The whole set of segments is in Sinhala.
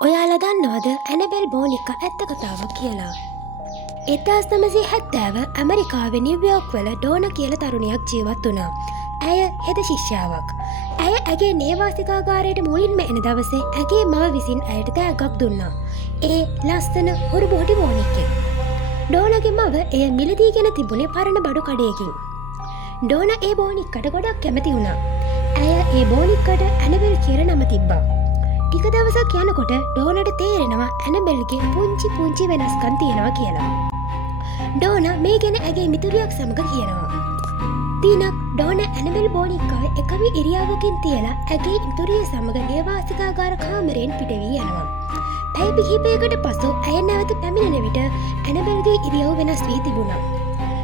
ඔයාලා දන්නවද ඇනබෙල් බෝනික්ක ඇත්ත කතාවක් කියලා. 1970 ඇමරිකාවේ නිව්යෝක් වල ඩෝන කියල තරුණයක් ජීවත් වුණා. ඇය හෙද ශිෂ්‍යාවක්. ඇය ඇගේ නේවාසිකාගාරයට මුලින්ම එන දවසේ ඇගේ මව විසින් ඇයට තෑග්ගක් දුන්නා. ඒ ලස්සන හොරු බොඩි බෝනික්කෙක්. ඩෝනගේ මව එය මිලදී ගෙන තිබුණේ පරණ බඩු කඩයකින්. ඩෝන ඒ බෝනික්කට ගොඩක් කැමති වුණා. ඇය ඒ බෝනික්කට ඇනබෙල් කියල නම තිබ්බා. ටික දවසක් යනකොට ඩෝනට තේරෙනවා ඇනබෙල්ගේ පුංචි වෙනස්කම් තියෙනවා කියලා. ඩෝන මේ ගැන ඇගේ මිතුරියක් සමග කියනවා. දිනක් ඩෝන ඇනබෙල් බෝනික්කාව එකම ඉරියාවකින් තියලා ඇගේ මිතුරිය සමග නේවාසිකාගාර කාමරයෙන් පිට වී යනවා. පැය කිහිපයකට පසු ඇය නැවත පැමිණෙන විට ඇනබෙල්ගේ ඉරියව් වෙනස් වී තිබුණා.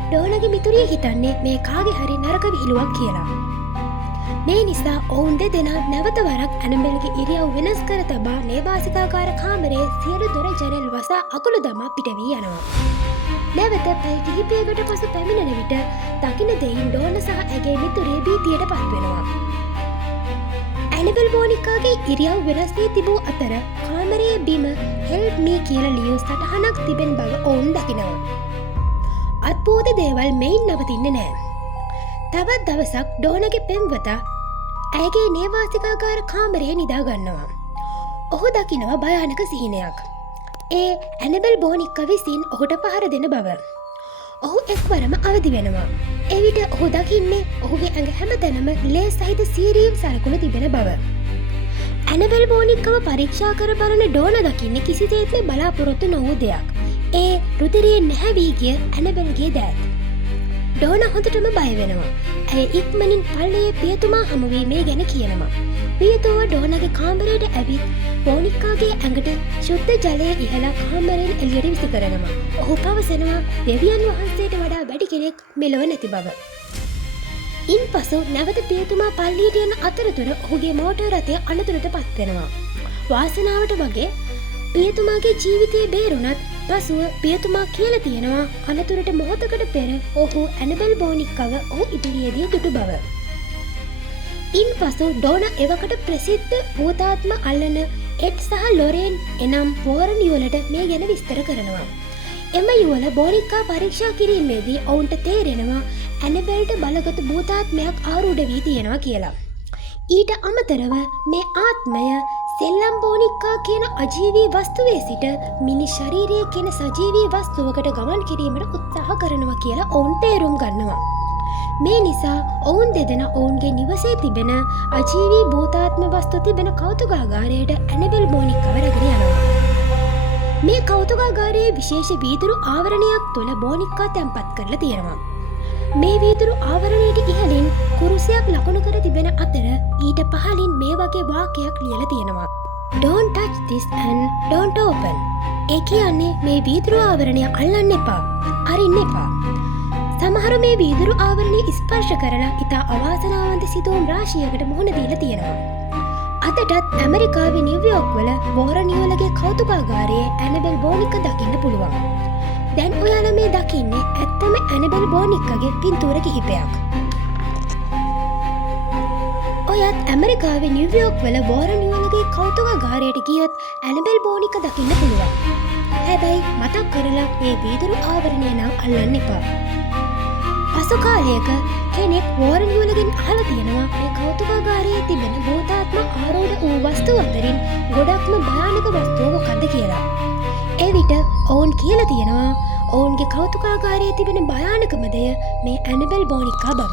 ඩෝනගේ මිතුරිය හිතන්නේ මේ කාගේ හරි නරක විහිළුවක් කියලා. මේ නිසා ඔවුන් දෙදෙනා නැවත වරක් ඇනබෙල්ගේ ඉරියව් වෙනස් කර තබා නේවාසිකාගාර කාමරයේ සියලු දොර ජනෙල් වසා අකුළු දමා පිට වී යනවා. නැවත පැය කිහිපයකට පසු පැමිණෙන විට දකින දෙයින් ඩෝන සහ ඇගේ මිතුරිය භීතියට පත්වෙනවා. ඇනබෙල් බෝනික්කාගේ ඉරියව් වෙනස් වී තිබූ අතර කාමරයේ බිම හෙල්ප් මී කියලා ලියූ සටහනක් තිබෙන බව ඔවුන් දකිනවා. අත්පුත දේවල් මෙයින් නවතින්නේ නෑ. තවත් දවසක් ඩෝනගේ පෙම්වතා ඇගේ නේවාසිකාගාර කාමරයේ නිදා ගන්නවා. ඔහු දකිනවා භයානක සිහිනයක්. ඒ ඇනබෙල් බෝනික්ක විසින් ඔහුට පහර දෙන බව. ඔහු එක්වරම අවදි වෙනවා. එවිට ඔහු දකින්නේ ඔහුගේ ඇඟ හැමතැනම ලේ සහිත සීරීම් සලකුණු තිබෙන බව. ඇනබෙල් බෝනික්කව පරීක්ෂා කර බලන ඩෝන දකින්නේ කිසිසේත්ම බලාපොරොත්තු නොවූ දෙයක්. ඒ රුධිරයෙන් නැහැවී ගිය ඇනබෙල්ගේ දෑත්. ඩෝන හොඳටම බය වෙනවා. ඇය ඉක්මනින් පල්ලයේ පියතුමා හමුවී මේ ගැන කියනවා. පියතුව ඩෝනගේ කාමරයට ඇවිත් බෝනික්කාගේ ඇඟට ශුද්ධ ජලය ඉහලා කාමරයෙන් එළියට විසි කරනවා. ඔහු පවසනවා දෙවියන් වහන්සේට වඩා වැඩි කෙනෙක් මෙලොව නැති බව. ඉන් පසු නැවත පියතුමා පල්ලියට යන අතරතුර ඔහුගේ මෝටර් රථය අනතුරට පත්වෙනවා. වාසනාවට වගේ පියතුමාගේ ජීවිතය බේරුණත් පසුව පියතුමා කියල තියෙනවා අනතුරට මොහොතකට පෙර ඔහු ඇනබෙල් බෝනික්කව ඔහු ඉදිරියේදී දුටු බව. ඉන් පසු ඩෝන එවකට ප්‍රසිද්ධ භූතාත්ම අල්ලන එඩ් සහ ලොරේන් එනම් වෝරන් යුවලට මේ ගැන විස්තර කරනවා. එම යුවල බෝනික්කා පරීක්ෂා කිරීමේදී ඔවුන්ට තේරෙනවා ඇනබෙල්ට බලගත භූතාත්මයක් ආරූඪ වී තියෙනවා කියලා. ඊට අමතරව මේ ආත්මය සෙල්ලම් බෝනික්කා කියන අජීවී වස්තුවේ සිට මිනි ශරීරය කියන සජීවී වස්තුවකට ගමන් කිරීමට උත්සාහ කරනවා කියලා ඔවුන් තේරුම් ගන්නවා. මේ නිසා ඔවුන් දෙදෙනා ඔවුන්ගේ නිවසේ තිබෙන අජීවී භූතාත්ම වස්තු තිබෙන කෞතුකාගාරයට ඇනබෙල් බෝනික්කව රැගෙන යනවා. මේ කෞතුකාගාරයේ විශේෂ වීදුරු ආවරණයක් තුළ බෝනික්කා තැන්පත් කරලා තියෙනවා. මේ වීදුරු ආවරණයට ඉහළින් කුරුසයක් ලකුණු කර තිබෙන අතර ඊට පහළින් මේ වගේ වාක්‍යයක් ලියලා තියෙනවා. Don't touch this and don't open. ඒ කියන්නේ මේ වීදුරු ආවරණය අල්ලන්න එපා. අරින්න එපා. සමහර මේ වීදුරු ආවරණය ස්පර්ශ කරලා ඉතා අවාසනාවන්ත සිදුවම් රාශියකට මුහුණ දීලා තියෙනවා. අදටත් ඇමරිකාවේ නිව්යෝක් වල වෝරන් යුවලගේ කෞතුකාගාරයේ ඇනබෙල් බෝනික්ක දකින්න පුළුවන්. දැන් ඔයාලා මේ දකින්නේ ඇත්තම ඇනබෙල් බෝනික්කගේ පින්තූර කිහිපයක්. ඔයත් ඇමරිකාවේ නිව්යෝක් වල වෝරන් යුවලගේ කෞතුකාගාරයට ගියොත් ඇනබෙල් බෝනික්ක දකින්න පුළුවන්. හැබැයි මතක් කරලා මේ වීදුරු ආවරණය නම් අල්ලන්න එපා. පසු කාලයක කෙනෙක් වෝරන් යුවලගෙන් අහලා තියෙනවා මේ කෞතුකාගාරයේ තිබෙන භූතාත්ම ආරූඪ වූ වස්තු අතරින් ගොඩක්ම භයානක වස්තුව මොකක්ද කියලා. එවිට ඔවුන් කියලා තියෙනවා ඔවුන්ගේ කෞතුකාගාරයේ තිබෙන භයානකම දෙය මේ ඇනබෙල් බෝනික්කා බව.